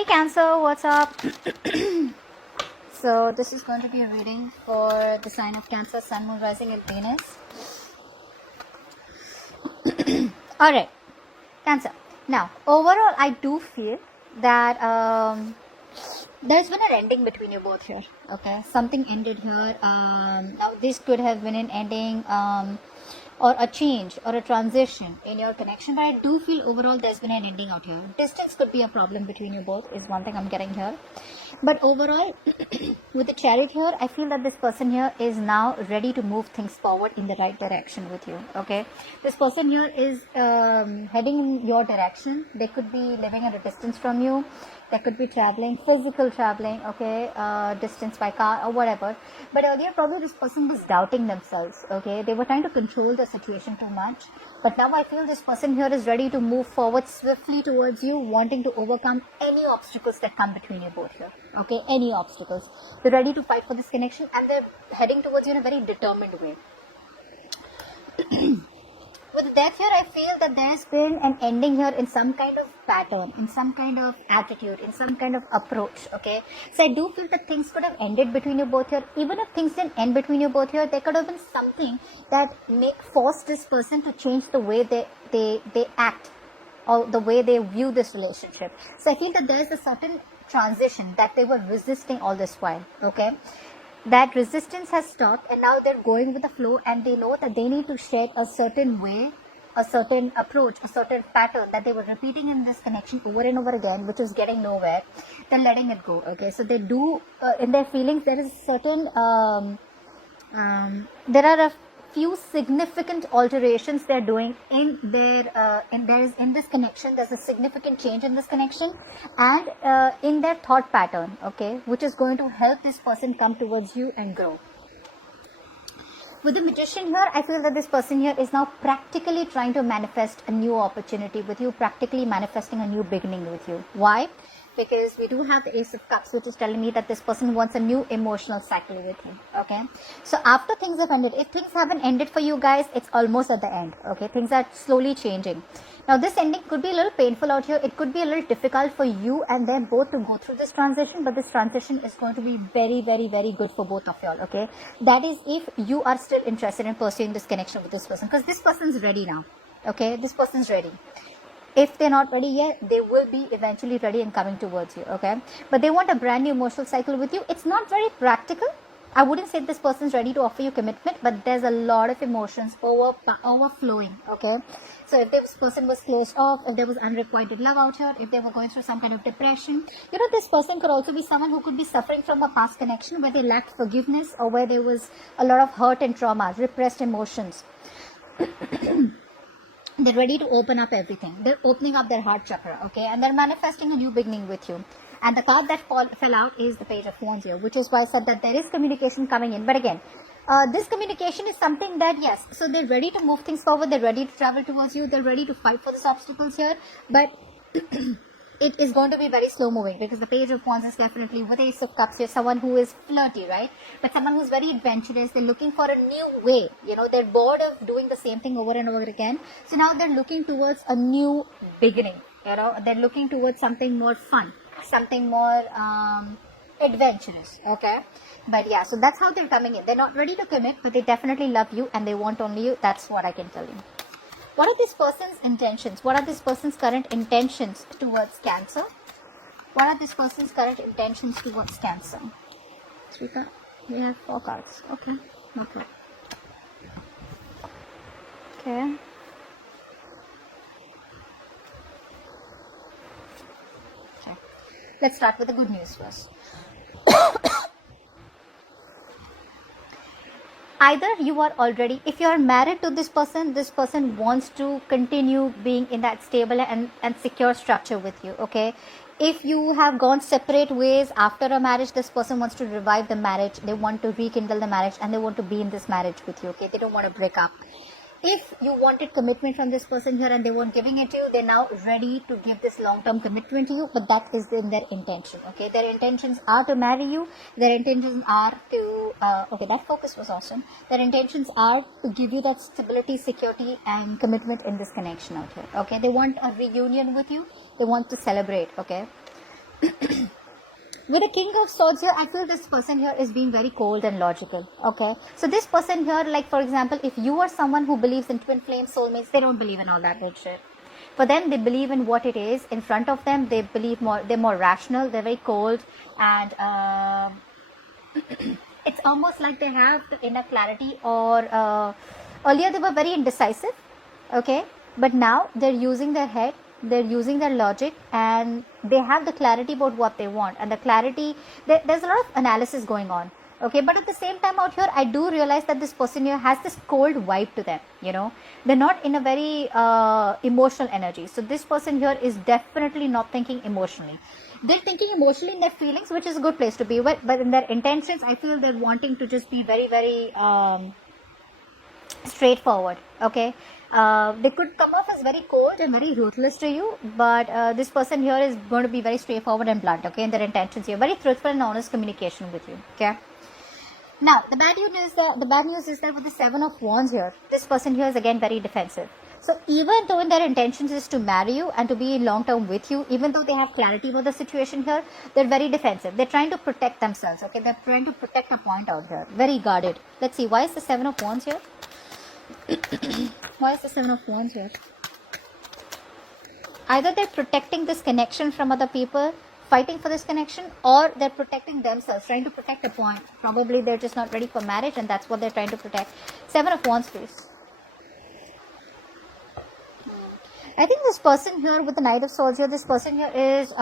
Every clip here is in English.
Hey Cancer, what's up? So this is going to be a reading for the sign of Cancer, Sun, Moon, Rising and Venus. Alright, Cancer. Now, overall I do feel that there's been an ending between you both here. Okay, something ended here. Now this could have been an ending or a change or a transition in your connection, but I do feel overall there's been an ending out here. Distance could be a problem between you both is one thing I'm getting here, but overall with the Chariot here, I feel that this person here is now ready to move things forward in the right direction with you. Okay, this person here is heading in your direction. They could be living at a distance from you. They could be traveling, physical traveling, okay, distance by car or whatever. But earlier probably this person was doubting themselves, okay. They were trying to control the situation too much. But now I feel this person here is ready to move forward swiftly towards you, wanting to overcome any obstacles that come between you both here, okay, any obstacles. They're ready to fight for this connection and they're heading towards you in a very determined way. With death here, I feel that there's been an ending here in some kind of pattern, in some kind of attitude, in some kind of approach, okay. So I do feel that things could have ended between you both here. Even if things didn't end between you both here, there could have been something that forced this person to change the way they act or the way they view this relationship. So I feel that there's a certain transition that they were resisting all this while, okay. That resistance has stopped and now they're going with the flow, and they know that they need to shed a certain way, a certain approach, a certain pattern that they were repeating in this connection over and over again, which is getting nowhere. They're letting it go, okay. So they do in their feelings there is a certain there are a few significant alterations they're doing in their in this connection. There's a significant change in this connection and in their thought pattern, okay, which is going to help this person come towards you and grow. With the Magician here, I feel that this person here is now practically trying to manifest a new opportunity with you, practically manifesting a new beginning with you. Why? Because we do have the Ace of Cups, which is telling me that this person wants a new emotional cycle with him, okay. So after things have ended, if things haven't ended for you guys, it's almost at the end, okay. Things are slowly changing. Now this ending could be a little painful out here. It could be a little difficult for you and them both to go through this transition, but this transition is going to be very, very, very good for both of y'all, okay. That is if you are still interested in pursuing this connection with this person, because this person's ready now, okay. This person's ready. If they're not ready yet, they will be eventually ready and coming towards you, okay. But they want a brand new emotional cycle with you. It's not very practical. I wouldn't say this person's ready to offer you commitment, but there's a lot of emotions overflowing, okay. So if this person was closed off, if there was unrequited love out here, if they were going through some kind of depression, you know, this person could also be someone who could be suffering from a past connection where they lacked forgiveness or where there was a lot of hurt and trauma, repressed emotions. They're ready to open up everything. They're opening up their heart chakra, okay, and they're manifesting a new beginning with you. And the card that fell out is the Page of Wands here, which is why I said that there is communication coming in. But again, this communication is something that, yes, so they're ready to move things forward. They're ready to travel towards you. They're ready to fight for these obstacles here. But it is going to be very slow moving, because the Page of Wands is definitely with Ace of Cups here, someone who is flirty, right? But someone who's very adventurous. They're looking for a new way. You know, they're bored of doing the same thing over and over again. So now they're looking towards a new beginning. You know, they're looking towards something more fun, something more adventurous, okay. But yeah, so that's how they're coming in. They're not ready to commit, but they definitely love you and they want only you. That's what I can tell you. What are this person's intentions? What are this person's current intentions towards Cancer? What are this person's current intentions towards Cancer? We have 4 cards. Okay, no problem. Okay. Let's start with the good news first. Either you are already, if you are married to this person wants to continue being in that stable and secure structure with you, okay. If you have gone separate ways after a marriage, this person wants to revive the marriage. They want to rekindle the marriage and they want to be in this marriage with you, okay. They don't want to break up. If you wanted commitment from this person here and they weren't giving it to you, they're now ready to give this long-term commitment to you, but that is in their intention, okay. Their intentions are to marry you. Their intentions are to, okay, that focus was awesome. Their intentions are to give you that stability, security and commitment in this connection out here, okay. They want a reunion with you. They want to celebrate, okay. With the King of Swords here, I feel this person here is being very cold and logical. Okay, so this person here, like for example, if you are someone who believes in twin flame soulmates, they don't believe in all that bullshit. For them, they believe in what it is in front of them. They believe more. They're more rational. They're very cold, and it's almost like they have the inner clarity. Or earlier they were very indecisive. Okay, but now they're using their head. They're using their logic, and they have the clarity about what they want. And the clarity, there's a lot of analysis going on. Okay, but at the same time out here, I do realize that this person here has this cold vibe to them. You know, they're not in a very emotional energy. So this person here is definitely not thinking emotionally. They're thinking emotionally in their feelings, which is a good place to be. But in their intentions, I feel they're wanting to just be very, very straightforward. Okay, they could come off as very cold and very ruthless to you, but this person here is going to be very straightforward and blunt. Okay, in their intentions here, very truthful and honest communication with you. Okay. Now, the bad news is that with the Seven of Wands here, this person here is again very defensive. So even though their intentions is to marry you and to be long term with you, even though they have clarity about the situation here, they're very defensive. They're trying to protect themselves. Okay, they're trying to protect a point out here. Very guarded. Let's see, why is the Seven of Wands here? Why is the Seven of Wands here? Either they're protecting this connection from other people, fighting for this connection, or they're protecting themselves, trying to protect a point. Probably they're just not ready for marriage, and that's what they're trying to protect. Seven of Wands, please. I think this person here with the Knight of Swords here, this person here is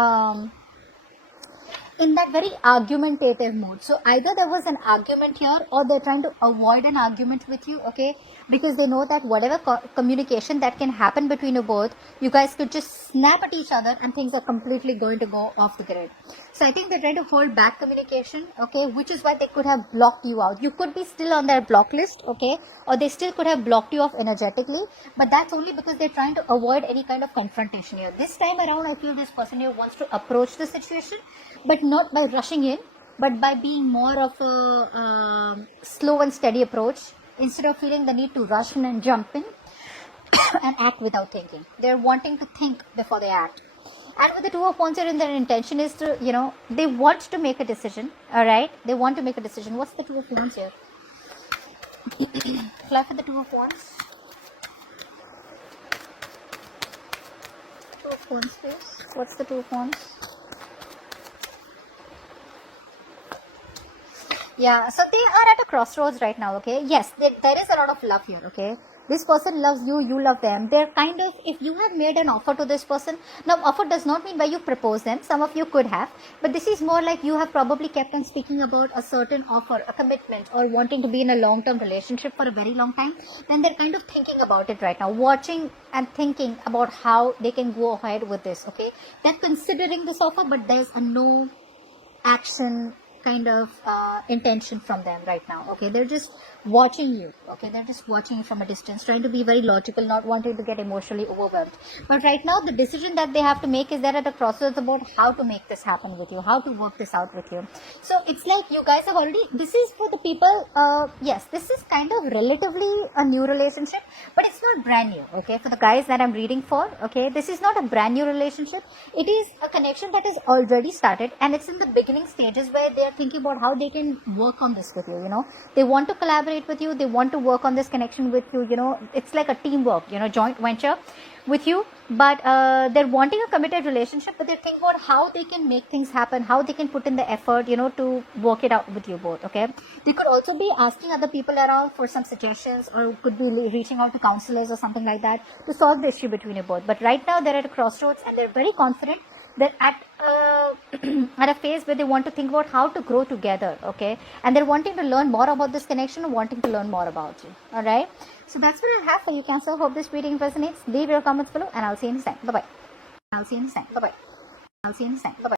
in that very argumentative mode. So either there was an argument here, or they're trying to avoid an argument with you, okay, because they know that whatever communication that can happen between you both, you guys could just snap at each other and things are completely going to go off the grid. So I think they're trying to hold back communication, okay, which is why they could have blocked you out. You could be still on their block list, okay, or they still could have blocked you off energetically, but that's only because they're trying to avoid any kind of confrontation here. This time around, I feel this person here wants to approach the situation, but not by rushing in, but by being more of a slow and steady approach, instead of feeling the need to rush in and jump in and act without thinking. They're wanting to think before they act. And with the Two of Wands here, their intention is to, you know, they want to make a decision. Alright, they want to make a decision. What's the Two of Wands here? Fly for the Two of Wands. Two of Wands, please. What's the Two of Wands? Yeah, so they are at a crossroads right now, okay? Yes, there is a lot of love here, okay? This person loves you, you love them. They're kind of, if you have made an offer to this person, now offer does not mean by you propose them. Some of you could have, but this is more like you have probably kept on speaking about a certain offer, a commitment, or wanting to be in a long-term relationship for a very long time. Then they're kind of thinking about it right now, watching and thinking about how they can go ahead with this, okay? They're considering this offer, but there's a no action kind of intention from them right now, okay? They're just watching you, okay? They're just watching you from a distance, trying to be very logical, not wanting to get emotionally overwhelmed. But right now, the decision that they have to make is they're at a crossroads about how to make this happen with you, how to work this out with you. So it's like you guys have already, this is for the people, yes, this is kind of relatively a new relationship, but it's not brand new, okay? For the guys that I'm reading for, okay, this is not a brand new relationship. It is a connection that is already started, and it's in the beginning stages where they are thinking about how they can work on this with you, you know. They want to collaborate with you, they want to work on this connection with you, you know. It's like a teamwork, you know, joint venture with you, but they're wanting a committed relationship, but they're thinking about how they can make things happen, how they can put in the effort, you know, to work it out with you both, okay? They could also be asking other people around for some suggestions, or could be reaching out to counselors or something like that to solve the issue between you both. But right now they're at a crossroads, and they're very confident. They're at at a phase where they want to think about how to grow together, okay? And they're wanting to learn more about this connection, wanting to learn more about you, all right? So that's what I have for you, Cancer. Hope this reading resonates. Leave your comments below, and I'll see you next time. Bye-bye. I'll see you next time. Bye-bye. I'll see you next time. Bye-bye.